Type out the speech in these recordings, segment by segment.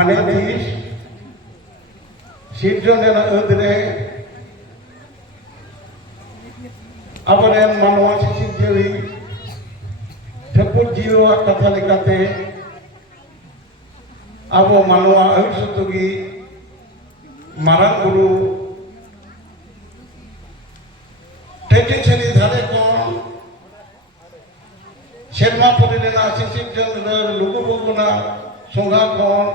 Hanefis, Sidron and Udre, Abadan Manawasi Sidjuri, Tapur Jiro at Katalikate, Abo Manoa Usutugi, Maranguru, টেটেছেনি ধারে কোন শেরমা পড়িলে না শিশির চন্দ্রের লুকুবুকুনা সংঘা কোন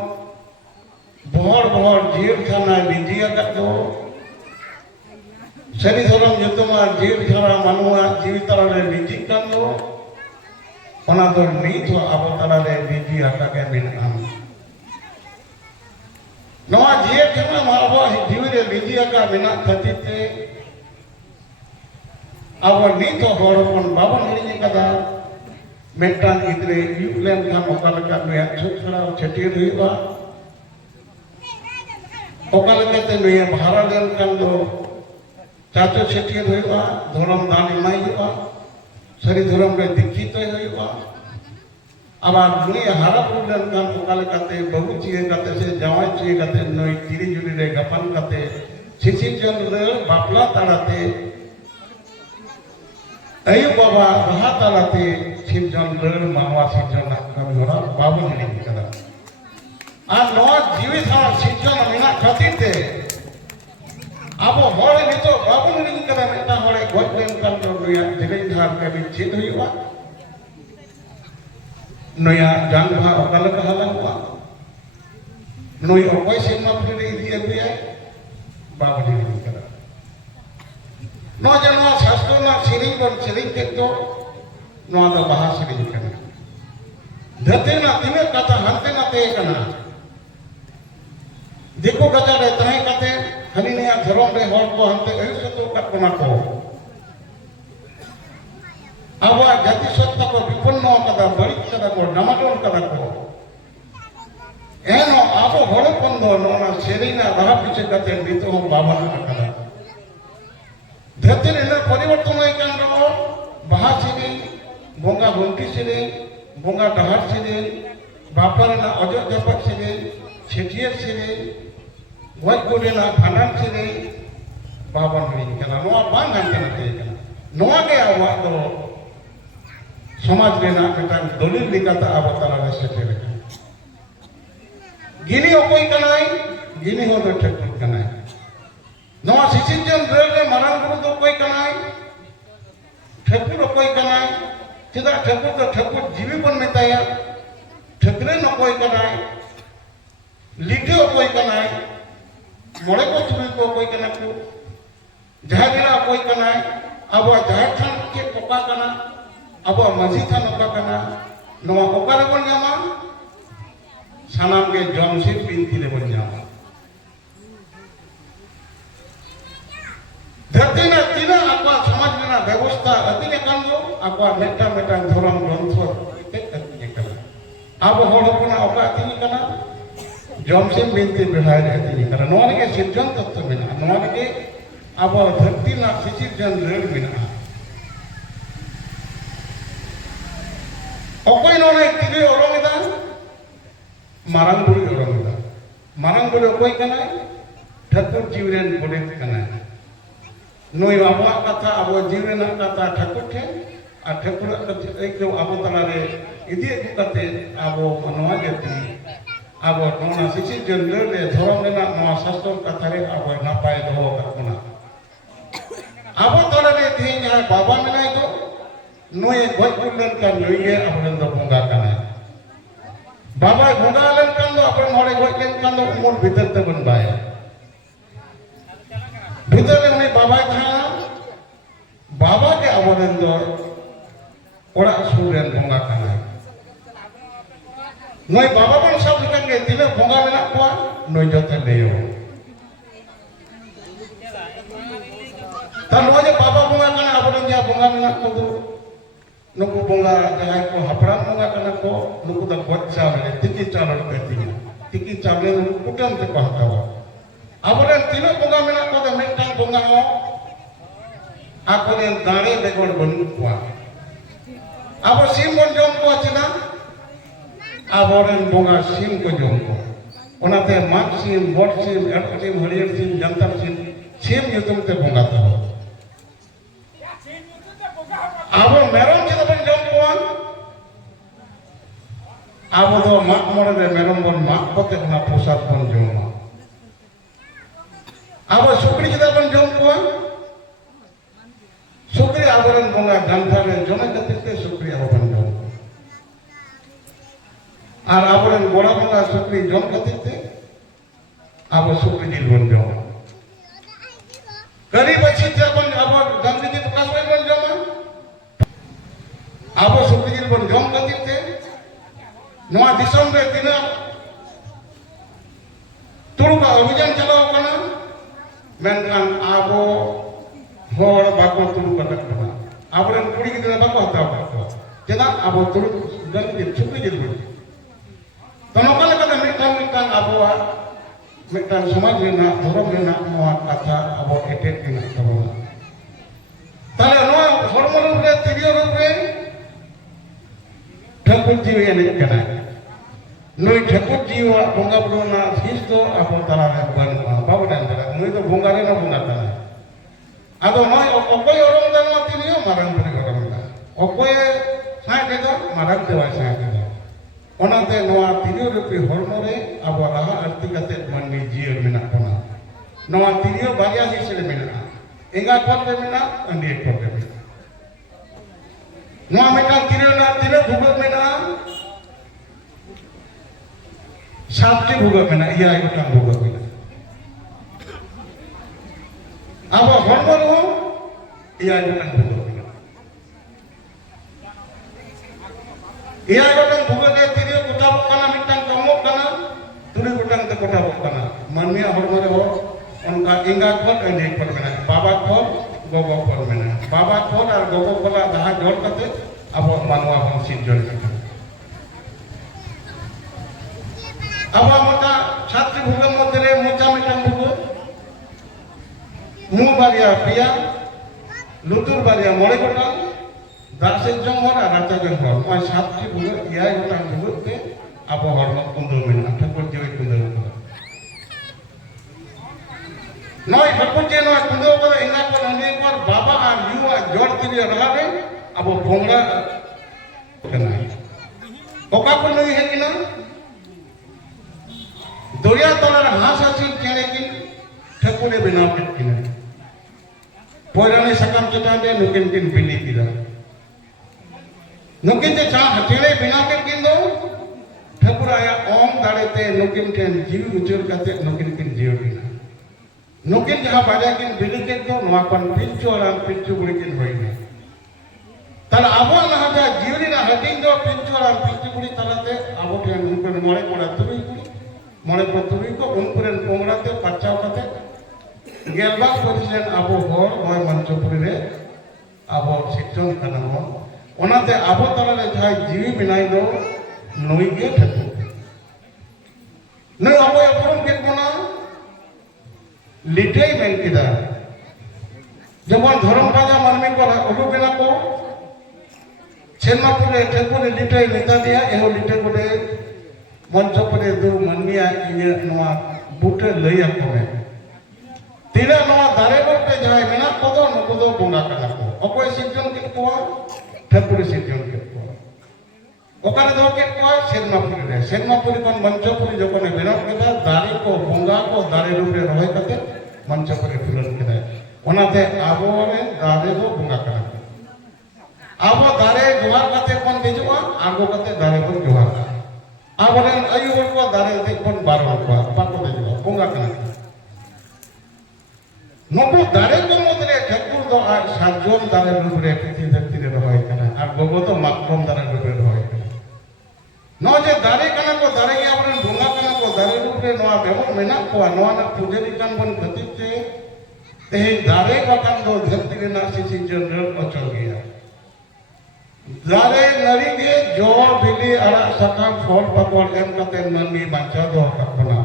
বহর বহর জেলখানায় বিজিয়া কাটো ಸರಿಸಲಂ ಯುದ್ಧಮಾರ್ ಜೀವಿತರ ಮನುವ ಜೀವಿತರಡೆ ಬಿಜಿ ಕಂದು ಒನದು ನೀತು ಅವತರಡೆ ಬಿಜಿ ಹಕಗೆ ಮಿನ್ನಾಮ ನವ ಜೀವಿತನ ಮಾರವ ಜೀವಿರೆ ಬಿಜಿ ಹಕ ಮಿನ್ನ ಖತಿತೆ ಅವ ನೀತು ಹೊರಪನ್ ಬಾಬನ್ ಹಿಡಿನಿ ಕದ ಮೆಟ್ಟಾನ್ ಇದ್ರೆ ಯುಕ್ಲೇನ್ ಕಾ ಮೊಕಲಕ ಮೆ ಅಚ್ಚು ಖಡಾವ ಚಟಿರ್ ಹುಯಿವಾ ᱚᱠᱟ ᱞᱮᱠᱟᱛᱮ ᱱᱩᱭᱮ ᱵᱷᱟᱨᱟ ᱞᱮᱱ ᱠᱷᱟᱱ ᱫᱚ ᱪᱟᱪᱚ ᱪᱷᱟᱹᱴᱭᱟᱹᱨ ᱦᱩᱭᱩᱜᱼᱟ ᱫᱷᱚᱨᱚᱢ ᱫᱟᱱ ᱮᱢᱟᱭ ᱦᱩᱭᱩᱜᱼᱟ ᱥᱟᱹᱨᱤ ᱫᱷᱚᱨᱚᱢ ᱨᱮ ᱫᱤᱠᱠᱷᱤᱛᱚᱭ ᱦᱩᱭᱩᱜᱼᱟ ᱟᱵᱟᱨ ᱱᱩᱭ ᱦᱟᱨᱟ ᱵᱩᱨᱩ ᱞᱮᱱᱠᱷᱟᱱ ᱚᱠᱟ ᱞᱮᱠᱟᱛᱮ ᱵᱟᱹᱵᱩ ᱪᱤᱭᱟᱹ ᱠᱟᱛᱮ ᱥᱮ ᱡᱟᱶᱟᱭ ᱪᱤᱭᱟᱹ ᱠᱟᱛᱮ ᱱᱩᱭ ᱛᱤᱨᱤ ᱡᱩᱨᱤ ᱨᱮ ᱜᱟᱯᱟᱱ ᱠᱟᱛᱮ ᱥᱤᱥᱤ ᱪᱚᱱᱫᱨᱚ ᱵᱟᱯᱞᱟ ᱛᱟᱞᱟᱛᱮ ᱟᱭᱩ ᱵᱟᱵᱟ ᱨᱟᱦᱟ ᱛᱟᱞᱟᱛᱮ ᱥᱤᱨᱡᱚᱱ ᱨᱟᱹᱲ ᱢᱟᱱᱣᱟ ᱥᱤᱨᱡᱚᱱ ᱨᱮᱱᱟᱜ ᱠᱟᱹᱢᱤ ᱦᱚᱨᱟ ᱵᱟᱵᱚᱱ ᱦᱤᱲᱤᱧ ᱟᱠᱟᱫᱟ આ લોટ જીવી થવા સિંચોના વિના ખતી તે આબો હોળે નીતો બાબુન ની કદા મેતા હોળે ગોતેન કરતો નોયા જીરેન્ધાર કે વિચિત હોઈવા નોયા જાંગભા અકલ કહલાવા નોય ઓય સેમા ફરી દીએ પીએ બાબડી ની કદા નો જનો શાસ્ત્રોના સિરિંગ પર સિરિંગ કેતો નો આ બહા સિરિંગ કદા ધતેના તિને કથા હંતે ના તે કના ᱫᱤᱠᱩ ᱜᱟᱡᱟᱲ ᱨᱮ ᱛᱟᱦᱮᱸ ᱠᱟᱛᱮ ᱦᱟᱹᱱᱤ ᱱᱤᱭᱟᱹ ᱫᱷᱚᱨᱚᱢ ᱨᱮ ᱦᱚᱲ ᱠᱚ ᱦᱟᱱᱛᱮ ᱟᱹᱲᱤᱥᱚᱛᱚ ᱠᱟᱜ ᱵᱚᱱᱟ ᱠᱚ ᱟᱵᱚᱣᱟᱜ ᱡᱟᱹᱛᱤ ᱥᱚᱛᱛᱟ ᱠᱚ ᱵᱤᱯᱚᱱᱱᱚ ᱟᱠᱟᱫᱟ ᱵᱟᱹᱲᱤᱡ ᱠᱟᱫᱟ ᱠᱚ ᱰᱟᱢᱟᱰᱳᱞ ᱠᱟᱫᱟ ᱠᱚ ᱮᱱᱦᱚᱸ ᱟᱵᱚ ᱦᱚᱲ ᱦᱚᱯᱚᱱ ᱫᱚ ᱱᱚᱣᱟ ᱥᱮᱨᱮᱧ ᱨᱮᱱᱟᱜ ᱨᱟᱦᱟ ᱯᱤᱪᱷᱟᱹ ᱠᱟᱛᱮ ᱱᱤᱛᱚᱜ ᱦᱚᱸ ᱵᱟᱵᱚᱱ ᱟᱠᱟᱫᱟ ᱫᱷᱟᱹᱨᱛᱤ ᱨᱮᱱᱟᱜ ᱯᱚᱨᱤᱵᱚᱨᱛᱚᱱ ᱦᱩᱭ ᱠᱟᱱ ᱨᱮᱦᱚᱸ ᱵᱟᱦᱟ ᱥᱮᱨᱮᱧ ᱵᱚᱸᱜᱟ ᱜᱚᱢᱠᱮ ᱥᱮᱨᱮᱧ ᱵᱚᱸᱜᱟ ᱰᱟᱦᱟᱨ ᱥᱮᱨᱮᱧ ᱵᱟᱯᱞᱟ ᱨᱮᱱᱟᱜ ᱚᱡᱚᱜ ᱡᱟᱯᱟᱜ ᱥᱮᱨᱮᱧ ᱪᱷᱮᱴᱤᱭᱟᱹᱥᱤᱱᱤ ᱣᱟᱡᱽᱜᱩᱨᱤᱱᱟ ᱯᱷᱟᱱᱟᱱᱥᱤᱱᱤ ᱵᱟᱵᱟᱱ ᱦᱩᱭ ᱠᱟᱱᱟ ᱱᱚᱣᱟ ᱵᱟᱝ ᱜᱟᱱ ᱠᱟᱱᱟ ᱛᱮ ᱠᱟᱱᱟ ᱱᱚᱣᱟ ᱜᱮ ᱟᱵᱚᱣᱟᱜ ᱫᱚ ᱥᱚᱢᱟᱡᱽ ᱨᱮᱱᱟᱜ ᱢᱤᱫᱴᱟᱝ ᱫᱚᱞᱤᱞ ᱞᱮᱠᱟᱛᱮ ᱟᱵᱚ ᱛᱟᱞᱟᱨᱮ ᱥᱮᱴᱮᱨ ᱟᱠᱟᱱᱟ ᱜᱤᱱᱤ ᱚᱠᱚᱭ ᱠᱟᱱᱟᱭ ᱜᱤᱱᱤ ᱦᱚᱸ ᱫᱚ ᱴᱷᱟᱹᱠᱩᱨ ᱠᱟᱱᱟᱭ ᱱᱚᱣᱟ ᱥᱤᱥᱤᱨᱡᱚᱱ ᱫᱟᱹᱲ ᱨᱮ ᱢᱟᱨᱟᱝ ᱵᱩᱨᱩ ᱫᱚ ᱚᱠᱚᱭ ᱠᱟᱱᱟᱭ ᱴᱷᱟᱹᱠᱩᱨ ᱚᱠᱚᱭ ᱠᱟᱱᱟᱭ ᱪᱮᱫᱟᱜ ᱴᱷᱟᱹᱠᱩᱨ ᱫᱚ ᱴᱷᱟᱹᱠᱩᱨ ᱡᱤᱣᱤ ᱵᱚᱱ ᱢᱮᱛᱟᱭᱟ ᱴᱷᱟᱹᱠᱨᱟᱹᱱ ᱚᱠᱚᱭ ᱠᱟᱱᱟᱭ ᱞᱤᱴᱟᱹ ᱚᱠᱚᱭ ᱠᱟᱱᱟᱭ ᱢᱚᱬᱮ ᱠᱚ ᱛᱩᱨᱩᱭ ᱠᱚ ᱚᱠᱚᱭ ᱠᱟᱱᱟ ᱠᱚ ᱡᱟᱦᱮᱨ ᱮᱨᱟ ᱚᱠᱚᱭ ᱠᱟᱱᱟᱭ ᱟᱵᱚᱣᱟᱜ ᱡᱟᱦᱮᱨ ᱛᱷᱟᱱ ᱪᱮᱫ ᱚᱠᱟ ᱠᱟᱱᱟ ᱟᱵᱚᱣᱟᱜ ᱢᱟᱹᱡᱷᱤ ᱛᱷᱟᱱ ᱚᱠᱟ ᱠᱟᱱᱟ ᱱᱚᱣᱟ ᱚᱠᱟ ᱨᱮᱵᱚᱱ ᱧᱟᱢᱟ ᱥᱟᱱᱟᱢ ᱜᱮ ᱡᱚᱢᱥᱤᱨ ᱵᱤᱱᱛᱤ ᱨᱮᱵᱚᱱ ᱧᱟᱢᱟ ᱫᱷᱟᱹᱨᱛᱤ ᱨᱮᱱᱟᱜ ᱛᱤᱱᱟᱹᱜ ᱟᱠᱚᱣᱟᱜ ᱥᱚᱢᱟᱡᱽ ᱨᱮᱱᱟᱜ ᱵᱮᱵᱚᱥᱛᱷᱟ ᱟᱹᱛᱤᱧ ᱟᱠᱟᱱ ᱫᱚ ᱟᱠᱚᱣᱟᱜ ᱢᱤᱫᱴᱟᱝ ᱢᱤᱫᱴᱟᱝ ᱫᱷᱚᱨᱚᱢ ᱜᱨᱚᱱᱛᱷᱚ ᱛᱮ ᱟᱹᱛᱤᱧ ᱟᱠᱟᱱᱟ ᱟᱵᱚ ᱦᱚᱲ ᱦᱚᱯᱚᱱᱟᱜ ᱚᱠᱟ ᱟᱹᱛᱤᱧ ᱟᱠᱟᱱᱟ ಜೋಮ್ಸಿಂ ಬಿಂತಿ ಬಿಡಾಯಿರ್ತೀನಿ ಕರೆ ನೋರಿಗೆ ಸಿರ್ಜನ್ ತತ್ವ ಮಿನ ನೋರಿಗೆ ಅವ ಧರ್ತಿ ನಾ ಸಿಸಿರ್ಜನ್ ರೇಡ್ ಮಿನ ಒಕ್ಕೊಯ್ ನೋರ ತಿರಿ ಒಳಗಿದ ಮಾರಂಗುಳಿ ಒಳಗಿದ ಮಾರಂಗುಳಿ ಒಕ್ಕೊಯ್ ಕನ ಠಾಕುರ್ ಜೀವರನ್ ಪೊಡಿತ ಕನ নুই আবহাওয়ার কথা আবহাওয়া জীবনের কথা ঠাকুর ঠেন আর ঠাকুরের কথা আবহাওয়া তালারে ইদি করতে আবহাওয়া নয় ᱟᱵᱚ ᱱᱚᱣᱟ ᱥᱤᱥᱤᱨᱡᱚᱱ ᱞᱟᱹᱲ ᱨᱮ ᱫᱷᱚᱨᱚᱢ ᱨᱮᱱᱟᱜ ᱱᱚᱣᱟ ᱥᱟᱥᱛᱚᱨ ᱠᱟᱛᱷᱟ ᱨᱮ ᱟᱵᱚ ᱱᱟᱯᱟᱭ ᱫᱚᱦᱚ ᱟᱠᱟᱫ ᱵᱚᱱᱟ ᱟᱵᱚ ᱛᱟᱞᱟᱨᱮ ᱛᱮᱦᱮᱧ ᱡᱟᱦᱟᱸᱭ ᱵᱟᱵᱟ ᱢᱮᱱᱟᱭ ᱫᱚ ᱱᱩᱭ ᱜᱚᱡ ᱜᱩᱨ ᱞᱮᱱᱠᱷᱟᱱ ᱱᱩᱭ ᱜᱮ ᱟᱵᱚᱨᱮᱱ ᱫᱚ ᱵᱚᱸᱜᱟ ᱠᱟᱱᱟᱭ ᱵᱟᱵᱟᱭ ᱵᱚᱸᱜᱟ ᱞᱮᱱᱠᱷᱟᱱ ᱫᱚ ᱟᱵᱚᱨᱮᱱ ᱦᱚᱲᱮ ᱜᱚᱡ ᱞᱮᱱᱠᱷᱟᱱ ᱫᱚ ᱩᱢᱩᱞ ᱵᱷᱤᱛᱟᱹᱨ ᱛᱮᱵᱚᱱ ᱵᱟᱭᱟ ᱵᱷᱤᱛᱟᱹᱨ ᱨᱮ ᱩᱱᱤ ᱵᱟᱵᱟᱭ ᱛᱟᱦᱮᱱᱟ ᱵᱟᱵᱟ ᱜᱮ ᱟᱵᱚᱨᱮᱱ ᱫᱚ ᱚᱲᱟᱜ ᱥᱩᱨ ᱨᱮᱱ ᱵᱚᱸᱜᱟ ᱠᱟᱱᱟᱭ ᱱᱩᱭ ᱵᱟᱵᱟ ᱵᱚᱱ ᱥᱟᱵ ᱞᱮᱠᱷᱟᱱ ᱜᱮ ᱛᱤᱱᱟᱹᱜ ᱵᱚᱸᱜᱟ ᱢᱮᱱᱟᱜ ᱠᱚᱣᱟ ᱱᱩᱭ ᱡᱚᱛᱚ ᱞᱟᱹᱭᱚᱜ ᱛᱟ ᱱᱚᱣᱟ ᱡᱮ ᱵᱟᱵᱟ ᱵᱚᱸᱜᱟ ᱠᱟᱱᱟ ᱟᱵᱚᱨᱮᱱ ᱡᱟᱦᱟᱸ ᱵᱚᱸᱜᱟ ᱢᱮᱱᱟᱜ ᱠᱚ ᱫᱚ ᱱᱩᱠᱩ ᱵᱚᱸᱜᱟ ᱡᱟᱦᱟᱸᱭ ᱠᱚ ᱦᱟᱯᱲᱟᱢ ᱵᱚᱸᱜᱟ ᱠᱟᱱᱟ ᱠᱚ ᱱᱩᱠᱩ ᱫᱚ ᱜᱚᱡ ᱪᱟᱣᱞᱮ ᱛᱤᱠᱤ ᱪᱟᱣᱞᱮ ᱠᱚ ᱤᱫᱤᱭᱟ ᱛᱤᱠᱤ ᱪᱟᱣᱞᱮ ᱱᱩᱠᱩ ᱠᱩᱴᱟᱹᱢ ᱛᱮᱠᱚ ᱦᱟᱛᱟᱣᱟ ᱟᱵᱚᱨᱮᱱ ᱛᱤᱱᱟᱹᱜ ᱵᱚᱸᱜᱟ ᱢᱮᱱᱟᱜ ᱠᱚ ᱫᱚ ᱢᱤᱫᱴᱟᱝ ᱵᱚᱸᱜᱟ ᱦᱚᱸ ᱟᱠᱚᱨᱮᱱ ᱫᱟᱲᱮ ᱵᱮᱜᱚᱨ ᱵᱟᱹᱱᱩᱜ ᱠᱚᱣᱟ ᱟᱵᱚ ᱥᱤᱢ ᱵᱚᱱ ᱡᱚᱢ ᱠᱚᱣᱟ ᱪᱮᱫᱟᱜ ᱟᱵᱚᱨᱮᱱ ᱵᱚᱸᱜᱟ ᱥᱤᱢ ᱠᱚ ᱡᱚᱢ ᱠᱚᱣᱟ ᱚᱱᱟᱛᱮ ᱢᱟᱜᱽ ᱥᱤᱢ ᱵᱚᱴ ᱥᱤᱢ ᱮᱲᱚᱜ ᱥᱤᱢ ᱦᱟᱹᱲᱭᱟᱹᱲ ᱥᱤᱢ ᱡᱟᱱᱛᱟᱲ ᱥᱤᱢ ᱥᱤᱢ ᱧᱩᱛᱩᱢ ᱛᱮ ᱵᱚᱸᱜᱟ ᱛᱟᱵᱚ ᱟᱵᱚ ᱢᱮᱨᱚᱢ ᱪᱮᱫᱟᱜ ᱵᱚᱱ ᱡᱚᱢ ᱠᱚᱣᱟ ᱟᱵᱚ ᱫᱚ ᱢᱟᱜ ᱢᱚᱬᱮ ᱨᱮ ᱢᱮᱨᱚᱢ ᱵᱚᱱ ᱢᱟᱜ ᱠᱚᱛᱮ ᱚᱱᱟ ᱯᱨᱚᱥᱟᱫ ᱵᱚᱱ ᱡᱚᱢᱟ ᱟᱵᱚ ᱥᱩᱠᱨᱤ ᱪᱮᱫᱟᱜ ᱵᱚᱱ ᱡᱚᱢ ᱠᱚᱣᱟ ᱥᱩᱠᱨᱤ ᱟᱵᱚᱨᱮᱱ ᱵᱚᱸᱜᱟ ᱜᱟᱱᱛᱷᱟ ᱨᱮ ᱡᱚᱢᱮ ᱠᱷᱟᱹᱛᱤᱨ ᱛᱮ ᱥᱩᱠᱨᱤ ᱟᱵᱚ ᱵᱚᱱ ᱡᱚᱢ ᱠᱚᱣᱟ আর আবরেন বড় বড় শুক্রি জম খাতির তে আবো শুক্রি জিল বন জমা গরিব আছে যখন আবো গান্ধীজি প্রকাশ করে বন জমা আবো শুক্রি জিল বন জম খাতির তে নয়া দিশম রে তিনা তুরুকা অভিযান চালাও কানা মেনখান আবো হর বাকো ᱟᱵᱚᱣᱟᱜ ᱢᱤᱫᱴᱟᱝ ᱥᱚᱢᱟᱡᱽ ᱨᱮᱱᱟᱜ ᱫᱷᱚᱨᱚᱢ ᱨᱮᱱᱟᱜ ᱱᱚᱣᱟ ᱠᱟᱛᱷᱟ ᱟᱵᱚ ᱮᱴᱮᱫ ᱢᱮᱱᱟᱜ ᱛᱟᱵᱚᱱᱟ ᱱᱚᱣᱟ ᱦᱚᱲᱢᱚ ᱨᱳᱜᱽ ᱨᱮ ᱛᱤᱨᱭᱳ ᱨᱳᱜᱽ ᱨᱮ ᱴᱷᱟᱹᱠᱩᱨ ᱡᱤᱣᱤ ᱮᱱᱮᱡ ᱠᱟᱱᱟ ᱱᱩᱭ ᱴᱷᱟᱹᱠᱩᱨ ᱡᱤᱣᱤᱣᱟᱜ ᱵᱚᱸᱜᱟ ᱵᱩᱨᱩ ᱨᱮᱱᱟᱜ ᱫᱚ ᱟᱵᱚ ᱛᱟᱞᱟᱨᱮ ᱵᱟᱹᱱᱩᱜᱼᱟ ᱵᱟᱵᱚᱱ ᱮᱢ ᱫᱟᱲᱮᱭᱟᱜᱼᱟ ᱱᱩᱭ ᱫᱚ ᱵᱚᱸᱜᱟ ᱨᱮᱱᱟᱜ ᱵᱚᱸᱜᱟ ᱠᱟᱱᱟᱭ ᱟᱫᱚ ᱱᱚᱜᱼᱚᱭ ᱚᱠᱚᱭ ᱚᱨᱚᱝ ᱮᱫᱟ ᱱᱚᱣᱟ ᱛᱤᱨᱭᱳ ᱢᱟᱨᱟᱝ ᱵᱩᱨᱩᱭ ᱚᱨᱚᱝ ᱮᱫᱟ ᱚᱠᱚᱭᱮ ᱥᱟᱸᱡ ᱮᱫᱟ ᱢᱟᱨᱟᱝ ᱛᱮᱣᱟᱭ ᱥᱟᱸᱡ ᱮᱫᱟ ᱚᱱᱟᱛᱮ ᱱᱚᱣᱟ ᱛᱤᱨᱭᱳ ᱨᱩᱯᱤ ᱦᱚᱲᱢᱚ ᱨᱮ ᱟᱵᱚ ᱨᱟᱦᱟ ᱟᱹᱲᱛᱤ ᱠᱟᱛᱮ ᱢᱟᱹᱱᱢᱤ ᱡᱤᱭᱟᱹᱲ ᱢᱮᱱᱟᱜ ᱵᱚᱱᱟ ᱱᱚᱣᱟ ᱛᱤᱨᱭᱳ ᱵᱟᱨᱭᱟ ᱦᱤᱸᱥ ᱨᱮ ᱢᱮᱱᱟᱜᱼᱟ ᱮᱸᱜᱟ ᱠᱷᱚᱱ ᱨᱮ ᱢᱮᱱᱟᱜᱼᱟ ᱟᱺᱰᱤᱭᱟᱹ ᱠᱷᱚᱱ ᱨᱮ ᱢᱮᱱᱟᱜᱼᱟ ᱱᱚᱣᱟ ᱢᱤᱫᱴᱟᱝ ᱛᱤᱨᱭᱳ ᱨᱮᱱᱟᱜ ᱛᱤᱱᱟᱹᱜ ᱵᱷᱩᱜᱟᱹᱜ ᱢᱮᱱᱟᱜᱼᱟ ᱥᱟᱛᱴᱤ ᱵᱷᱩᱜᱟᱹᱜ ᱢᱮᱱᱟᱜᱼᱟ ᱮᱭᱟᱭ ᱜᱚᱴᱟᱝ ᱵᱷᱩᱜᱟᱹᱜ ᱢᱮᱱᱟᱜᱼᱟ ᱟᱵᱚ ᱦᱚᱲᱢᱚ ᱨᱮᱦᱚᱸ ᱮᱭᱟᱭ ᱜᱚᱴᱟᱝ ᱵᱷᱩᱜᱟᱹᱜ ᱢᱮᱱᱟᱜᱼᱟ ᱮᱭᱟᱭ ᱜᱚᱴᱟᱝ ᱠᱟᱱᱟ ᱢᱟᱹᱱᱢᱤᱭᱟᱜ ᱦᱚᱲᱢᱚ ᱨᱮᱦᱚᱸ ᱚᱱᱠᱟ ᱮᱸᱜᱟ ᱠᱷᱚᱱ ᱟᱺᱰᱤ ᱠᱷᱚᱱ ᱢᱮᱱᱟᱜᱼᱟ ᱵᱟᱵᱟ ᱠᱷᱚᱱ ᱜᱚᱜᱚ ᱠᱷᱚᱱ ᱢᱮᱱᱟᱜᱼᱟ ᱵᱟᱵᱟ ᱠᱷᱚᱱ ᱟᱨ ᱜᱚᱜᱚ ᱠᱷᱚᱱᱟᱜ ᱡᱟᱦᱟᱸ ᱡᱚᱲ ᱠᱟᱛᱮ ᱟᱵᱚ ᱢᱟᱱᱣᱟ ᱵᱚᱱ ᱥᱤᱨᱡᱚᱱ ᱠᱟᱱᱟ আবার মোটা সাতটি ভূগের মধ্যে রে মোচা মিটাং ভূগ মু বাড়িয়া পিয়া লুতুর বাড়িয়া মরে গোটাং দাসের জঙ্গল আর রাজা জঙ্গল ওই সাতটি ভূগ ইয়াই গোটাং ভূগতে আবো হরম কুন্দর মেনা ঠাকুর জিবি কুন্দর নয় যে নয় কুন্দর করা ইঙ্গা করে নিয়ে পর বাবা আর ইউ আর জড় তিরি রাহারে আবো ভোংরা কেনাই ওকা কোন নই হে কিনা? দরিয়া তলার হাঁস আছেন চেনে কিন ঠাকুরে বেনাও কেন কিনা। পয়রানি সাকাম চেটান্ডে নুকিন কিন বিনি কিনা। নুকিন যে চা চেড়ে বেনাও কেন কিন দো ঠাকুর আয়া ওম দাড়েতে নুকিন ঠেন, জিউ উচুর কাতে নুকিন কিন কিনা নুকিন যাহা বাজা কিন বিনি কেন দো নোয়া কোন পিঞ্চু আর পিঞ্চু বুড়ি কিন হইনি তাহলে আবহাওয়া না হাজার জিউরি না হাটিং দো পিঞ্চু আর পিঞ্চু বুড়ি তালাতে আবো ঠেন নুকিন মরে কোড়া তুই কুড়ি মনে পৃথিবী কো উনকুরেন পোংরাতে পাচাও কাতে গেলবা পজিশন আবো হর, নয় মঞ্চপুরি আবো শিক্ষণ কানা হন? ওনাতে আবো তালারে যাই জিবি বিনাই দো নই গে ঠাকুর নই আবো এপরম ᱞᱤᱴᱟᱹᱭ ᱢᱮᱱ ᱠᱮᱫᱟ ᱡᱮᱢᱚᱱ ᱫᱷᱚᱨᱚᱢ ᱨᱟᱡᱟ ᱢᱟᱹᱱᱢᱤ ᱠᱚ ᱩᱰᱩᱠ ᱮᱱᱟ ᱠᱚ ᱥᱮᱨᱢᱟ ᱯᱩᱨᱟᱹ ᱴᱷᱟᱹᱠᱩᱨᱮ ᱞᱤᱴᱟᱹᱭ ᱢᱮᱛᱟ ᱫᱮᱭᱟ ᱮᱦᱚᱸ ᱞᱤᱴᱟᱹ ᱠᱚᱨᱮ ᱢᱚᱧᱪᱚ ᱠᱚᱨᱮ ᱫᱩᱲᱩᱵ ᱢᱟᱹᱱᱢᱤᱭᱟᱜ ᱤᱧᱟᱹᱜ ᱱᱚᱣᱟ ᱵᱩᱴᱟᱹ ᱞᱟᱹᱭ ᱟᱠᱚ ᱢᱮ ᱛᱤᱱᱟᱹᱜ ᱱᱚᱣᱟ ᱫᱟᱨᱮ ᱜᱚᱴᱨᱮ ᱡᱟᱦᱟᱸᱭ ᱢᱮᱱᱟᱜ ᱠᱚᱫᱚ ᱱᱩᱠᱩ ᱫᱚ ᱵᱚᱸᱜᱟ ᱠᱟᱱᱟ ᱠᱚ ᱚᱠᱚᱭ ᱥᱤᱨᱡᱚᱱ ᱠᱮᱫ ᱠᱚᱣᱟ ᱴᱷᱟᱹᱠᱩᱨᱮ ᱥᱤᱨᱡᱚᱱ ᱠᱮᱫ ᱠᱚᱣᱟ ᱚᱠᱟᱨᱮ ᱫᱚᱦᱚ ᱠᱮᱫ ᱠᱚᱣᱟ ᱥᱮᱨᱢᱟᱯᱩᱨᱤ ᱨᱮ ᱥᱮᱨᱢᱟᱯᱩᱨᱤ ᱠᱷᱚᱱ ᱢᱚᱧᱪᱚᱯᱩᱨᱤ ᱡᱚᱠᱷᱚᱱᱮ ᱵᱮᱱᱟᱣ ᱠᱮᱫᱟ ᱫᱟᱨᱮ ᱠᱚ ᱵᱚᱸᱜᱟ ᱠᱚ ᱫᱟᱨᱮ ᱨᱩᱯ ᱨᱮ ᱨᱚᱦᱚᱭ ᱠᱟᱛᱮ ᱢᱚᱧᱪᱚᱯᱩᱨᱤ ᱯᱷᱩᱞᱟᱹᱱ ᱠᱮᱫᱟᱭ ᱚᱱᱟᱛᱮ ᱟᱵᱚᱨᱮᱱ ᱫᱟᱨᱮ ᱫᱚ ᱵᱚᱸᱜᱟ ᱠᱟᱱᱟ ᱠᱚ ᱟᱵᱚ ᱫᱟᱨᱮ ᱡᱚᱦᱟᱨ ᱠᱟᱛᱮ ᱵᱚᱱ ᱫᱮᱡᱚᱜᱼᱟ ᱟᱬᱜᱚ ᱠᱟᱛᱮ ᱫᱟᱨᱮ ᱵᱚᱱ ᱡᱚᱦᱟᱨᱟ ᱟᱵᱚᱨᱮᱱ ᱟᱭᱩ ᱦᱚᱲ ᱠᱚ ᱫᱟᱨᱮ ᱫᱮᱡ ᱵᱚᱱ ᱵᱟᱨᱚᱱ ᱠᱚᱣᱟ ᱵᱟᱠᱚ ᱫᱮᱡᱚᱜᱼᱟ ᱵᱚᱸᱜᱟ ᱠᱟᱱᱟ ᱠᱚ ᱱᱩᱠᱩ ᱫᱟᱨᱮ ᱠᱚ ᱢᱩᱫᱽᱨᱮ ᱴᱷᱟᱹᱠᱩᱨ ᱫᱚ ᱟᱡ ᱥᱟᱨᱡᱚᱢ ᱫᱟᱨᱮ ᱨᱩᱯ ᱨᱮ ᱯᱨᱤᱛᱷᱤᱵᱤ ᱫᱷᱟᱹᱨᱛᱤ ᱨᱮ ᱨᱚᱦᱚᱭ ᱠᱟᱱᱟ ᱟᱨ ᱜᱚᱜᱚ ᱫᱚ ᱢᱟᱛᱠᱚᱢ ᱫᱟᱨᱮ ᱱᱚᱣᱟ ᱡᱮ ᱫᱟᱨᱮ ᱠᱟᱱᱟ ᱠᱚ ᱫᱟᱨᱮ ᱜᱮ ᱟᱵᱚᱨᱮᱱ ᱵᱚᱸᱜᱟ ᱠᱟᱱᱟ ᱠᱚ ᱫᱟᱨᱮ ᱨᱩᱯ ᱨᱮ ᱱᱚᱣᱟ ᱵᱮᱵᱚᱦᱟᱨ ᱢᱮᱱᱟᱜ ᱠᱚᱣᱟ ᱱᱚᱣᱟ ᱨᱮᱱᱟᱜ ᱯᱩᱡᱟᱹᱨᱤ ᱠᱟᱱ ᱵᱚᱱ ᱠᱷᱟᱹᱛᱤᱨ ᱛᱮ ᱛᱮᱦᱮᱧ ᱫᱟᱨᱮ ᱵᱟᱠᱷᱟᱱ ᱫᱚ ᱫᱷᱟᱹᱨᱛᱤ ᱨᱮᱱᱟᱜ ᱥᱤᱥᱤᱨᱡᱚᱱ ᱨᱟᱹᱲ ᱚᱪᱚᱞ ᱜᱮᱭᱟ ᱫᱟᱨᱮ ᱱᱟᱹᱲᱤ ᱜᱮ ᱡᱚ ᱵᱤᱞᱤ ᱟᱲᱟᱜ ᱥᱟᱠᱟᱢ ᱯᱷᱚᱞ ᱯᱟᱠᱚᱲ ᱮᱢ ᱠᱟᱛᱮ ᱢᱟᱹᱱᱢᱤ ᱵᱟᱧᱪᱟᱣ ᱫᱚᱦᱚ ᱠᱟᱜ ᱵᱚᱱᱟ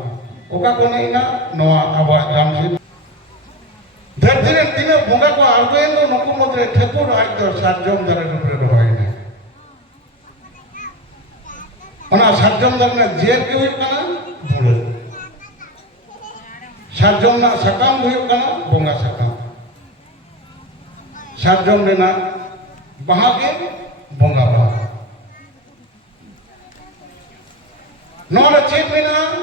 ᱚᱠᱟ ᱠᱚ ᱱᱮᱭᱱᱟ ᱱᱚᱣᱟ ᱟᱵᱚᱣᱟᱜ ᱡᱟᱢᱥᱤᱫ ᱫᱷᱟᱹᱨᱛᱤ ᱨᱮ ᱛᱤᱱᱟᱹᱜ ᱵᱚᱸᱜᱟ ᱠᱚ ᱟᱬᱜᱚᱭᱮᱱ ᱫᱚ ᱱᱩᱠᱩ ᱢᱩᱫᱽᱨᱮ ᱴᱷᱟᱹᱠᱩᱨ ᱟᱡ ᱫᱚ ᱥᱟᱨᱡᱚᱢ ᱫᱟᱨᱮ ᱨᱩᱯ ᱨᱮ ᱨᱚᱦᱚᱭᱮᱱᱟ ᱚᱱᱟ ᱥᱟᱨᱡᱚᱢ ᱫᱟᱨᱮ ᱨᱮᱱᱟᱜ ᱡᱮᱨ ᱜᱮ ᱦᱩᱭᱩᱜ ᱠᱟᱱᱟ ᱵᱷᱩᱲᱟᱹ ᱥᱟᱨᱡᱚᱢ ᱨᱮᱱᱟᱜ ᱥᱟᱠᱟᱢ ᱦᱩᱭᱩᱜ ᱠᱟᱱᱟ ᱵᱚᱸᱜᱟ ᱥᱟᱠᱟᱢ ᱥᱟᱨᱡᱚᱢ ᱨᱮᱱᱟᱜ ᱵᱟᱦᱟ ᱜᱮ ᱵᱚᱸᱜᱟ ᱵᱟᱦᱟ ᱱᱚᱣᱟ ᱪᱮᱫ ᱢᱮᱱᱟᱜᱼᱟ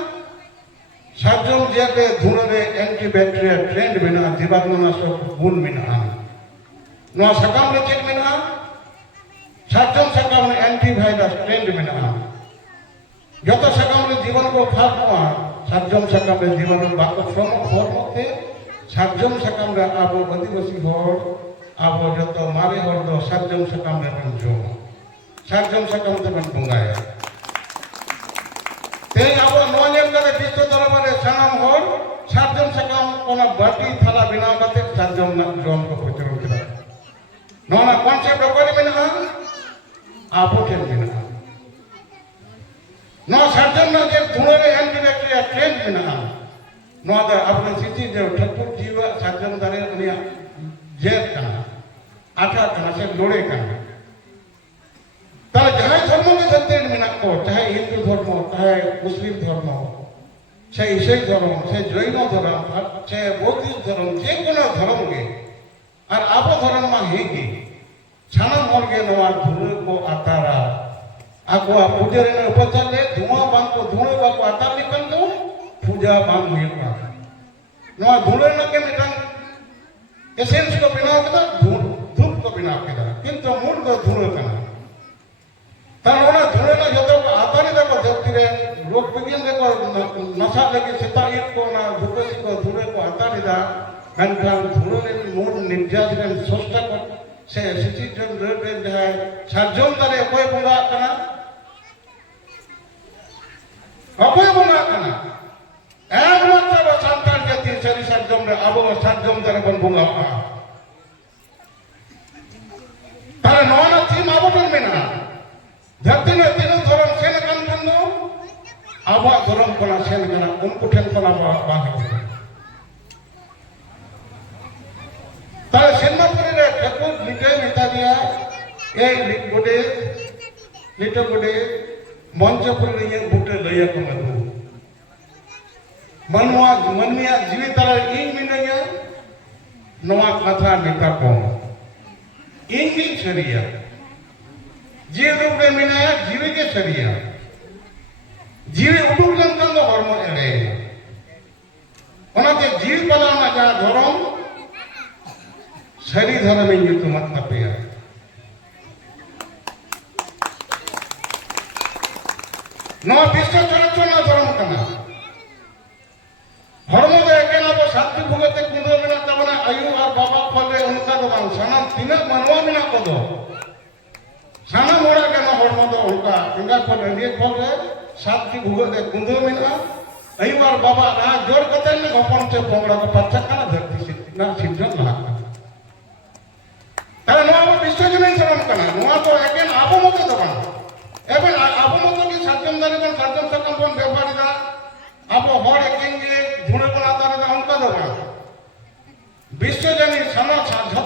সাতজন জিয়াতে ধুনরে অ্যান্টিব্যাকটেরিয়া ট্রেন্ড মেনা জীবাণুনাশক গুণ মেনা নয় সাকাম রে চেক মেনা সাতজন সাকাম অ্যান্টিভাইরাস ট্রেন্ড মেনা යත සකම්ල ජීවනකෝ ෆාත්මා සත්‍යම් සකම්ල ජීවනෝ බක්ක ශ්‍රම ෆෝර්මතේ සත්‍යම් සකම්ල ආපෝ බදිවසි හෝර ආපෝ යත මාරේ හෝර දෝ සත්‍යම් සකම්ල පන් ජෝ සත්‍යම් සකම්ල පන් පුංගාය તે આવો નોલેમ કરે તીર્થ દરબારે સનામ હોર સાતજમ સકામ કોના ભરતી થાલા વિના મતે સાતજમ ના જોમ કો પ્રચલન કરા નોના કોન્સેપ્ટ ઓકોરી મિના આપો કેમ મિના ᱱᱚᱣᱟ ᱥᱟᱨᱡᱚᱢ ᱨᱮᱱᱟᱜ ᱡᱮ ᱫᱷᱩᱲᱟᱹ ᱨᱮ ᱮᱢ ᱠᱮᱫᱟ ᱠᱤ ᱴᱨᱮᱱ ᱢᱮᱱᱟᱜᱼᱟ ᱱᱚᱣᱟ ᱫᱚ ᱟᱵᱚ ᱥᱤᱛᱤ ᱴᱷᱟᱹᱠᱩᱨ ᱡᱤᱣᱟᱜ ᱥᱟᱨᱡᱚᱢ ᱫᱟᱨᱮ ᱩᱱᱤᱭᱟᱜ ᱡᱮᱫ ᱠᱟᱱᱟ ᱟᱴᱷᱟ ᱠᱟᱱᱟ ᱥᱮ ᱞᱳᱲᱮ ᱠᱟᱱᱟ ᱛᱟᱦᱞᱮ ᱡᱟᱦᱟᱸᱭ ᱫᱷᱚᱨᱢᱚ ᱜᱮ ᱡᱟᱹᱛᱤ ᱢᱮᱱᱟᱜ ᱠᱚ ᱪᱟᱦᱮ ᱦᱤᱱᱫᱩ ᱫᱷᱚᱨᱢᱚ ᱪᱟᱦᱮ ᱢᱩᱥᱞᱤᱢ ᱫᱷᱚᱨᱢᱚ সে ইসাই ধর্ম সে জৈন ধর্ম সে বৌদ্ধ ধর্ম যে কোনো ধর্মকে আর আবো ধর্ম মা হেগে সানা মর্গে নেওয়ার ধর্ম আতারা આખો આ પૂજર એને ઉપર ચાલે ધુઆ બાંકો ધૂણો બાંકો આતા નીકળ દો પૂજા બાંક મેળવા નો આ ધૂળો ન કે નીકળ એસેન્સ કો બિના કે ધૂળ ધૂપ કો બિના કે કિંતુ મૂળ કો ધૂળો કે তার ওরা ধরে না যত আতানি দেখো যত্রে লোক বিজ্ঞান দেখো নশা লাগে সেটা ইট কো না ধুপে কো ধরে কো আতানি দা কারণ ধরে নে মোট নির্যাস রে সষ্টা কর সে সিটি জন রে রে ছাড়জন তারে কয় বড় কানা অকয় বঙ্গা মনমিয়া জীবি তারা ইন মিনাইয়া নোয়া কথা মেতা কো ইন কি ছরিয়া যে রূপে মেনায়া জীবীকে সরিয়া জীবী উডুক লেনখান ᱫᱚ ᱦᱚᱲᱢᱚ ᱮᱲᱮᱭᱟ ᱚᱱᱟᱛᱮ ᱡᱤᱣᱤ ᱯᱟᱞᱟᱣ ᱨᱮᱱᱟᱜ ᱡᱟᱦᱟᱸ ᱫᱷᱚᱨᱚᱢ ᱥᱟᱹᱨᱤ ᱫᱷᱚᱨᱚᱢᱤᱧ ᱧᱩᱛᱩᱢᱟᱫ ᱛᱟᱯᱮᱭᱟ ᱱᱚᱣᱟ ᱵᱤᱥᱥᱚ ᱪᱚᱨᱤᱛᱨᱚ ᱨᱮᱱᱟᱜ ᱫᱷᱚᱨᱚᱢ ᱠᱟᱱᱟ ᱦᱚᱲᱢᱚ ᱢᱟᱱᱣᱟ ᱢᱮᱱᱟᱜ ᱠᱚᱫᱚ সানাম হড়া কেন হড়ম দো উনকা এঙ্গা কো নদিয়ে কো রে সাতটি ভুগো দে কুন্দো মেনা আইবার বাবা না জোর কতে নে গপন চে বংড়া কো পাচ্চা কানা ধরতি সি না সিদ্ধন না তাহলে নোয়া আবো বিশ্বজনীন সরম কানা নোয়া তো একেন আবো মতে দো বানা এবে আবো মতে কি সাতজন দারে বন সাতজন সাকাম বন ব্যবহার দা আবো হড় একেন গে ধুনে কোনা তারে দা অনকা দো বানা বিশ্বজনীন সানা যত হড়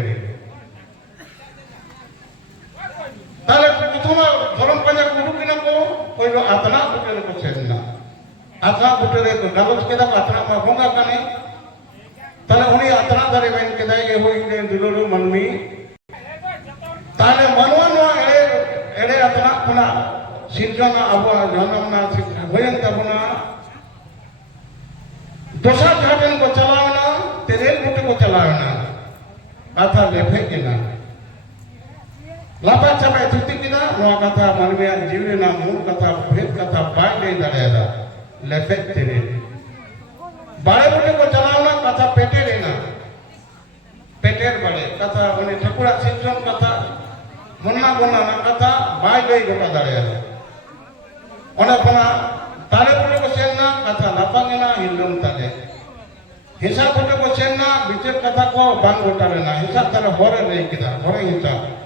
রে রিলো তাহলে প্রথম ধরম পাজা কুড়ু কিনা কো ওই আতনা বুটের কো সেনা আতনা বুটের কো গালজ কেদা আতনা মা বঙ্গা কানে। তাহলে উনি আতনা দারে বেন কেদা এ হই নে দুলুরু মনমি। তাহলে মনওয়া নোয়া, এড়ে এড়ে আতনা কোনা। সিরজনা আবু জনম না হয়েন তাবনা। ᱞᱟᱯᱟ ᱪᱟᱵᱟᱭ ᱛᱷᱩᱛᱤ ᱠᱮᱫᱟ ᱱᱚᱣᱟ ᱠᱟᱛᱷᱟ ᱢᱟᱹᱱᱢᱤᱭᱟᱜ ᱡᱤᱣᱤ ᱨᱮᱱᱟᱜ ᱢᱩᱞ ᱠᱟᱛᱷᱟ ᱵᱷᱮᱫ ᱠᱟᱛᱷᱟ ᱵᱟᱭ ᱞᱟᱹᱭ ᱫᱟᱲᱮᱭᱟᱫᱟ ᱞᱮᱯᱮᱡ ᱛᱮᱨᱮ ᱵᱟᱲᱮ ᱵᱩᱴᱟᱹ ᱠᱚ ᱪᱟᱞᱟᱣᱱᱟ ᱠᱟᱛᱷᱟ ᱯᱮᱴᱮᱨᱮᱱᱟ পেটের বাড়ে কথা উনি ঠাকুরা সিদ্ধম কথা মন্না বন্যানা কথা বাই লই গোটা দাঁড়িয়ে অনেক তালে বলে বসেন না কথা লাপাঙে না হিন্দম তালে হিসাব ᱠᱚᱴᱮ ᱠᱚ ᱥᱮᱱ ᱱᱟ ᱵᱤᱪᱟᱹᱨ ᱠᱟᱛᱷᱟ ᱠᱚ ᱵᱟᱝ ᱜᱚᱴᱟ ᱞᱮᱱᱟ হিসাব তারা হরে ᱞᱟᱹᱭ ᱠᱮᱫᱟ হরে হিসাব যখন ওকে মাননি গেল ইসি সিনেমা মানে বারসাই বছর ধরে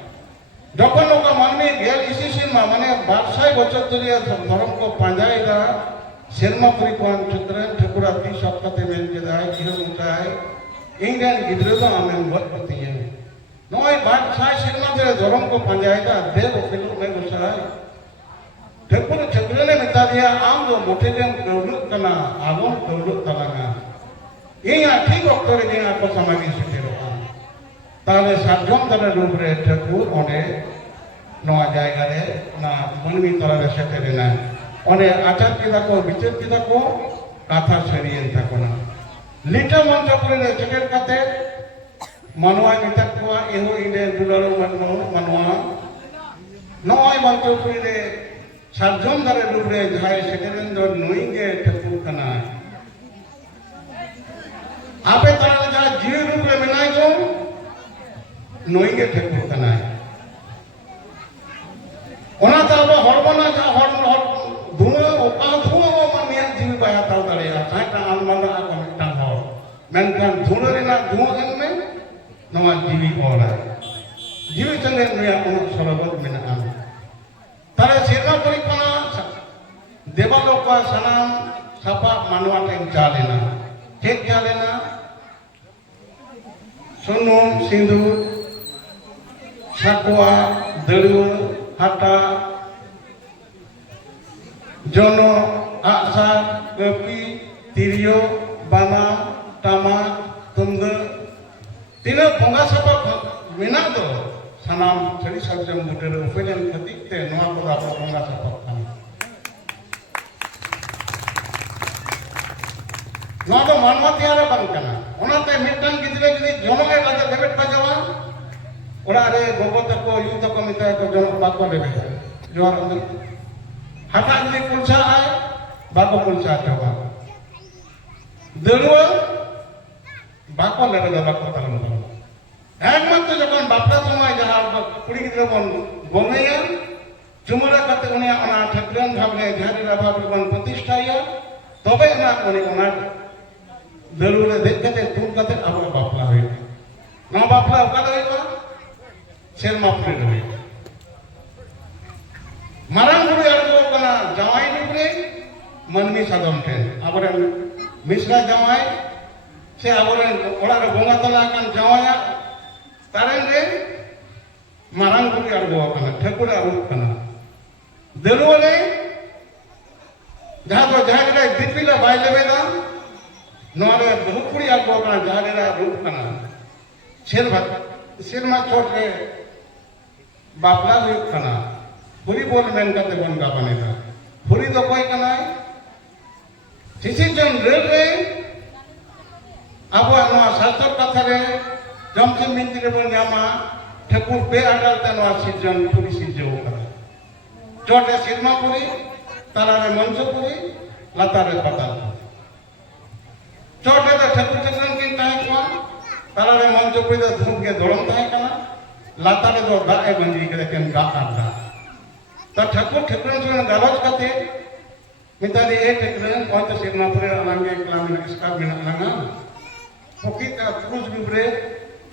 ડબલ લોકો માનવી ગેલ ઇસીસીમાં મને બારસાઈ વચોતરીય ધર્મકો પાંજાયેલા શેરમાપુરી કોણ ક્ષેત્ર ઠાકુરાતી સપ્તાતે મેં કીધાય ઘેર ઊંચાય ઇંગ્લેન્ડ ગીધરેતો અમે વચપતિ એમ নয় বাদশাহ শ্রীমন্দিরে ধরমক পাঞ্জায়গা দেব কিলো মে গোসাই। ঠাকুর ঠাকুরনে মেতা দিয়া আম দো মোটে দেন কৌলুক কানা, আগুন কৌলুক তালাঙ্গা ইয়া ঠিক অক্তরে দিয়া কো সামাগি সুটে তাহলে সাতজন দলের রূপরে ঠাকুর অনে নয়া জায়গারে না মনমি তলারে সেটেরে না। অনে আচারকি থাকো বিচরকি থাকো, কাঁথা সরিয়ে থাকো না। লিটা মঞ্চ মঞ্চপুরে সেটের কাতে মানুয়া মিতা কোয়া এহো ইনে দুলারো মানু মানুয়া। নয় মঞ্চ মঞ্চপুরে সাতজন দলের রূপরে যাহাই সেটেরেন দর নইগে ঠাকুর কানা। আপে তারা যা জিয়ে রূপে মেনাই গো නොයිග කෙරපුතනයි. ඔනතාව හොල්බනක හොල් හොල් දුම ඔකාතුවම මියන් ජීවි බයතාව දරයා සයිට අල්මඟ කොමිටන් හොල්. මෙන්කන් දුනරින දුවෙන් මෙන් නොවා ජීවි ඕලයි. ජීවි තංගෙන් මෙයා උනක් සලබත් මෙන අන්න. තර සිරණ පරිපනා দেবালোকা সানাম সাপা মানওয়াটেন চালে না ঠিক চালে না শুনুন সিঁদুর সাকুয়া দড়ুয়া, হাটা, জন আসার কাপি, তিরিও বানা টামাক তুমদ তিনা বঙ্গা সাপা মেনা দো সানাম ছড়ি সাজম বুটের উপেলেন খাতির তে নোয়া কো আপা বঙ্গা সাপা খান। নোয়া দো মানমা তিয়ারে বান কানা ওনাতে মিটটান গিদরে গিদি জনগে কাজে দেবেট বাজাওয়া। ᱚᱲᱟᱜ ᱨᱮ ᱜᱚᱜᱚ ᱛᱟᱠᱚ ᱭᱩ ᱛᱟᱠᱚ ᱢᱮᱛᱟᱭᱟ ᱠᱚ ᱡᱚᱱᱚᱜ ᱵᱟᱠᱚ ᱞᱮᱵᱮᱫᱟ ᱡᱚᱦᱟᱨ ᱚᱸᱰᱮ ᱦᱟᱴᱟᱜ ᱡᱩᱫᱤ ᱯᱩᱞᱪᱷᱟᱜᱼᱟᱭ ᱵᱟᱠᱚ ᱯᱩᱞᱪᱷᱟ ᱦᱚᱪᱚᱣᱟ ᱫᱟᱹᱲᱩᱣᱟᱹ ᱵᱟᱠᱚ ᱞᱮᱵᱮᱫᱟ ᱵᱟᱠᱚ ᱛᱟᱲᱟᱢ ᱛᱟᱲᱟᱢ একমাত্র যখন বাপরা সময় যাহা কুড়ি গিদ্রা বন গমেয়া চুমরা কাতে উনি অনা ঠাকুরান ভাবলে ঝাড়িরা ভাবলে বন প্রতিষ্ঠাইয়া তবে না উনি ওনার দলুরে দেখ কাতে তুল কাতে আবার বাপলা হইল না বাপলা ওকালে ᱥᱮᱨᱢᱟᱯᱩᱨᱤ ᱨᱮ ᱢᱟᱨᱟᱝ ᱜᱩᱨᱩ ᱟᱬᱜᱚ ᱠᱟᱱᱟ ᱡᱟᱶᱟᱭ ᱨᱮ ᱢᱟᱹᱱᱢᱤ ᱥᱟᱫᱚᱢ ᱴᱷᱮᱱ ᱟᱵᱚᱨᱮᱱ ᱢᱤᱥᱨᱟ ᱡᱟᱶᱟᱭ ᱥᱮ ᱟᱵᱚᱨᱮᱱ ᱚᱲᱟᱜ ᱨᱮ ᱵᱚᱸᱜᱟ ᱛᱟᱞᱟ ᱟᱠᱟᱱ ᱡᱟᱶᱟᱭᱟᱜ ᱛᱟᱨᱮᱱ ᱨᱮ ᱢᱟᱨᱟᱝ ᱜᱩᱨᱩ ᱟᱬᱜᱚ ᱠᱟᱱᱟ ᱴᱷᱟᱹᱠᱩᱨ ᱟᱬᱜᱚ ᱠᱟᱱᱟ ᱫᱟᱹᱨᱣᱟᱹ ᱨᱮ ᱡᱟᱦᱟᱸ ᱫᱚ ᱡᱟᱦᱟᱸ ᱜᱮ ᱫᱤᱯᱤᱞᱟ ᱵᱟᱭ ᱞᱮᱵᱮᱫᱟ ᱱᱚᱣᱟ ᱨᱮ ᱵᱚᱦᱩ ᱠᱩᱲᱤ ᱟᱬᱜᱚ ᱠᱟᱱᱟ ᱡᱟᱦᱟᱸ ᱨᱮ ᱨᱩᱯ ᱠᱟᱱᱟ ᱥᱮᱨᱢᱟ ᱥᱮᱨᱢᱟ ᱪᱚᱴ ᱨᱮ ᱵᱟᱯᱞᱟ ᱦᱩᱭᱩᱜ ᱠᱟᱱᱟ ᱦᱩᱨᱤ ᱵᱚᱞ ᱢᱮᱱ ᱠᱟᱛᱮ ᱵᱚᱱ ᱜᱟᱵᱟᱱᱮᱫᱟ ᱦᱩᱨᱤ ᱫᱚ ᱚᱠᱚᱭ ᱠᱟᱱᱟᱭ ᱥᱤᱥᱤᱨ ᱡᱚᱱ ᱨᱟᱹᱲ ᱨᱮ ᱟᱵᱚᱣᱟᱜ ᱱᱚᱣᱟ ᱥᱟᱥᱛᱚᱨ ᱠᱟᱛᱷᱟ ᱨᱮ ᱡᱚᱢᱥᱤᱢ ᱵᱤᱱᱛᱤ ᱨᱮᱵᱚᱱ ᱧᱟᱢᱟ ᱴᱷᱟᱹᱠᱩᱨ ᱯᱮ ᱟᱰᱟᱞ ᱛᱮ ᱱᱚᱣᱟ ᱥᱤᱨᱡᱚᱱ ᱯᱩᱨᱤ ᱥᱤᱨᱡᱟᱹᱣ ᱟᱠᱟᱫᱟ ᱪᱚᱴ ᱨᱮ ᱥᱮᱨᱢᱟ ᱯᱩᱨᱤ ᱛᱟᱞᱟᱨᱮ ᱢᱚᱧᱪᱚ ᱯᱩᱨᱤ ᱞᱟᱛᱟᱨ ᱨᱮ ᱯᱟᱛᱟᱞ ᱯᱩᱨᱤ ᱪᱚᱴ ᱨᱮᱫᱚ ᱴᱷᱟᱹᱠᱩᱨ ᱴᱷᱟᱹᱠᱩᱨᱟᱱ ᱠᱤᱱ ᱛᱟᱦᱮᱸ ᱠᱚᱣᱟ ᱛᱟᱞᱟᱨᱮ ᱢᱚᱧᱪᱚ ᱯᱩᱨᱤ ᱫᱚ ᱫᱷᱩᱯ ᱜᱮ ᱫᱚᱲᱚᱢ ᱛᱟᱦᱮᱸ ᱠᱟᱱᱟ ᱞᱟᱛᱟᱨ ᱨᱮᱫᱚ ᱫᱟᱜ ᱮ ᱵᱟᱸᱫᱤ ᱠᱟᱫᱟ ᱠᱤᱱ ᱜᱟᱜ ᱟᱨ ᱫᱟᱜ ᱛᱟ ᱴᱷᱟᱹᱠᱩᱨ ᱴᱷᱟᱹᱠᱩᱨᱟᱱ ᱥᱚᱸᱜᱮ ᱜᱟᱞᱚᱪ ᱠᱟᱛᱮ ᱢᱮᱛᱟ ᱫᱮ ᱮ ᱴᱷᱟᱹᱠᱩᱨᱟᱱ ᱚᱱᱛᱮ ᱥᱮᱨᱢᱟ ᱯᱩᱨᱮ ᱟᱞᱟᱝ ᱜᱮ ᱠᱞᱟᱢ ᱨᱮ ᱥᱴᱟᱯ ᱢᱮᱱᱟᱜ ᱞᱟᱝᱟ ᱯᱚᱠᱤᱛ ᱟᱨ ᱠᱨᱩᱡ ᱵᱤᱵᱨᱮ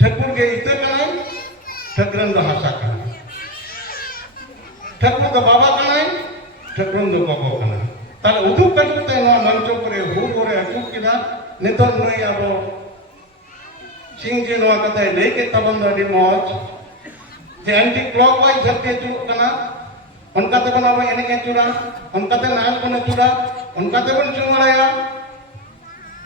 ᱴᱷᱟᱹᱠᱩᱨ ᱜᱮ ᱤᱛᱟᱹ ᱠᱟᱱᱟᱭ ᱴᱷᱟᱹᱠᱩᱨᱟᱱ ᱫᱚ ᱦᱟᱥᱟ ᱠᱟᱱᱟ ᱴᱷᱟᱹᱠᱩᱨ ᱫᱚ ᱵᱟᱵᱟ ᱠᱟᱱᱟᱭ ᱴᱷᱟᱹᱠᱩᱨᱟᱱ ᱫᱚ ᱜᱚᱜᱚ ᱠᱟᱱᱟᱭ ᱛᱟᱦᱞᱮ ᱩᱫᱩᱜ ᱠᱟᱛᱮ ᱱᱚᱣᱟ ᱢᱚᱧᱪᱚ ᱠᱚᱨᱮ ᱦᱩ ᱠᱚᱨᱮ ᱟᱹᱪᱩᱨ ᱠᱮᱫᱟ ᱱᱤᱛᱚᱜ ᱱᱩᱭ ᱟᱵᱚ ᱥᱤᱝ ᱡᱮ ᱱᱚᱣᱟ ᱠᱟᱛᱷᱟᱭ ᱞᱟᱹᱭ ᱠᱮᱫ ᱛᱟᱵᱚᱱ ᱫᱚ ᱟᱹᱰᱤ ᱢᱚᱡᱽ ᱡᱮ ᱮᱱᱴᱤ ᱠᱞᱚᱠ ᱵᱟᱭ ᱡᱷᱟᱯᱛᱮ ᱟᱹᱪᱩᱨᱚᱜ ᱠᱟᱱᱟ ᱚᱱᱠᱟ ᱛᱮᱵᱚᱱ ᱟᱵᱚ ᱮᱱᱮᱡ ᱟᱹᱪᱩᱨᱟ ᱚᱱᱠᱟ ᱛᱮ ᱱᱟᱦᱮᱞ ᱵᱚᱱ ᱟᱹᱪᱩᱨᱟ ᱚᱱᱠᱟ ᱛᱮᱵᱚᱱ ᱪᱩᱢᱟᱹᱲᱟᱭᱟ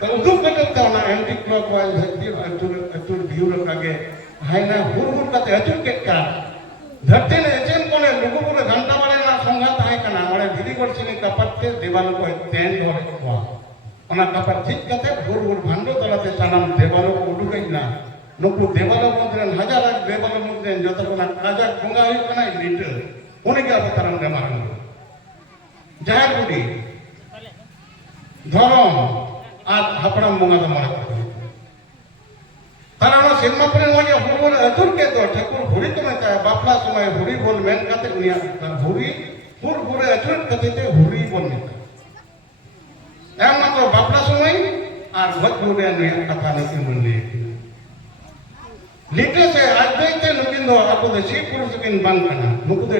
ᱛᱚ ᱩᱫᱩᱜ ᱠᱟᱛᱮᱫ ᱛᱮ ᱚᱱᱟ ᱮᱱᱴᱤ ᱠᱞᱚᱠ ᱵᱟᱭ ᱡᱷᱟᱯᱛᱮ ᱟᱹᱪᱩᱨ ᱟᱹᱪᱩᱨ ᱵᱷᱤᱭᱩ ᱞᱮᱠᱟᱜᱮ ᱦᱟᱭᱱᱟ ᱦᱩᱨᱦᱩᱨ ᱠᱟᱛᱮ ᱟᱹᱪᱩᱨ ᱠᱮᱫ ᱠᱟ ᱫᱷᱟᱹᱨᱛᱤ ᱨᱮ ᱮᱪᱮᱱ ᱠᱚᱞᱮ ᱞᱩᱜᱩᱵᱩᱨᱩ ᱜᱷᱟᱱᱴᱟ ᱵᱟᱲᱮ ᱨᱮᱱᱟᱜ ᱥᱚᱝᱜᱷᱟ ᱛᱟᱦᱮᱸ ᱠᱟᱱᱟ ᱚᱸᱰᱮ ᱫᱷᱤᱨᱤᱜᱚᱲ ᱥᱤᱱᱤ ᱠᱟᱯᱟᱴ ᱛᱮ ᱫᱮᱣᱟᱞ ᱠᱚᱭ ᱛᱮᱱ ᱫᱚᱦᱚᱭᱮᱫ ᱠᱚᱣᱟ ᱚᱱᱟ ᱠᱟᱯᱟᱴ ᱡᱷᱤᱡ ᱠᱟᱛᱮ ᱦᱩᱨᱦᱩᱨ ᱵᱷᱟᱱᱰᱚ ᱛᱟᱞᱟᱛᱮ ᱥᱟᱱᱟᱢ ᱫᱮᱣᱟᱞ ᱠᱚ ᱩᱰᱩᱠᱮᱡ ᱮᱱᱟ ᱱᱩᱠᱩ ᱫᱮᱵᱟᱞᱟ ᱢᱩᱫᱽᱨᱮᱱ ᱦᱟᱡᱟᱨᱟᱜ ᱫᱮᱵᱟᱞᱟ ᱢᱩᱫᱽᱨᱮᱱ ᱡᱚᱛᱚ ᱠᱷᱚᱱᱟᱜ ᱠᱟᱡᱟᱠ ᱵᱚᱸᱜᱟ ᱦᱩᱭᱩᱜ ᱠᱟᱱᱟᱭ ᱞᱤᱴᱟᱹ ᱩᱱᱤᱜᱮ ᱟᱵᱚ ᱛᱟᱨᱟᱢ ᱨᱮ ᱢᱟᱨᱟᱝ ᱫᱚ ᱡᱟᱦᱮᱨ ᱵᱩᱰᱷᱤ ᱫᱷᱚᱨᱚᱢ ᱟᱨ ᱦᱟᱯᱲᱟᱢ ᱵᱚᱸᱜᱟ ᱫᱚ ᱢᱚᱬᱮ ᱠᱚ ᱛᱟᱦᱚᱞᱮ ᱚᱱᱟ ᱥᱮᱨᱢᱟ ᱯᱚᱨᱮ ᱱᱚᱜᱼᱚᱭ ᱡᱮ ᱦᱩᱲᱩ ᱵᱚᱱ ᱟᱹᱛᱩᱨ ᱠᱮᱫ ᱫᱚ ᱴᱷᱟᱹᱠᱩᱨ ᱦᱩᱲᱤ ᱠᱚ ᱢᱮᱛᱟᱭᱟ ᱵᱟᱯᱞᱟ ᱥᱚᱢᱚᱭ ᱦᱩᱲᱤ ᱵᱚᱱ ᱢᱮᱱ ᱠᱟᱛᱮ ᱩᱱᱤᱭᱟᱜ ᱦᱩᱲᱤ ᱦᱩᱲ ᱦᱩᱲᱮ ᱟᱹᱪᱩᱨᱮᱫ ᱠᱷᱟᱹᱛᱤᱨ ᱛᱮ ᱦᱩᱲᱤ ᱵᱚᱱ ᱢᱮᱛᱟᱭᱟ ᱮᱢ ᱢᱟᱛᱚ ᱵᱟᱯᱞᱟ ᱥᱚᱢᱚᱭ ᱟᱨ ᱜᱚᱡ ᱦᱩᱲᱩ ᱨᱮ ᱱᱩᱭᱟᱜ ᱠᱟᱛᱷᱟ ᱱᱩᱠᱤᱱ ᱵᱚᱱ ᱞᱟᱹᱭ ᱠᱮᱫᱟ ಲಿಟ್ರೇಚರ್ ಅದ್ವೈತ ನಮಗಿಂದು ಹಾಕೋದು ಶ್ರೀ ಪುರುಷಕ್ಕಿಂತ ಬಂದ್ಕಣ ಮುಖದ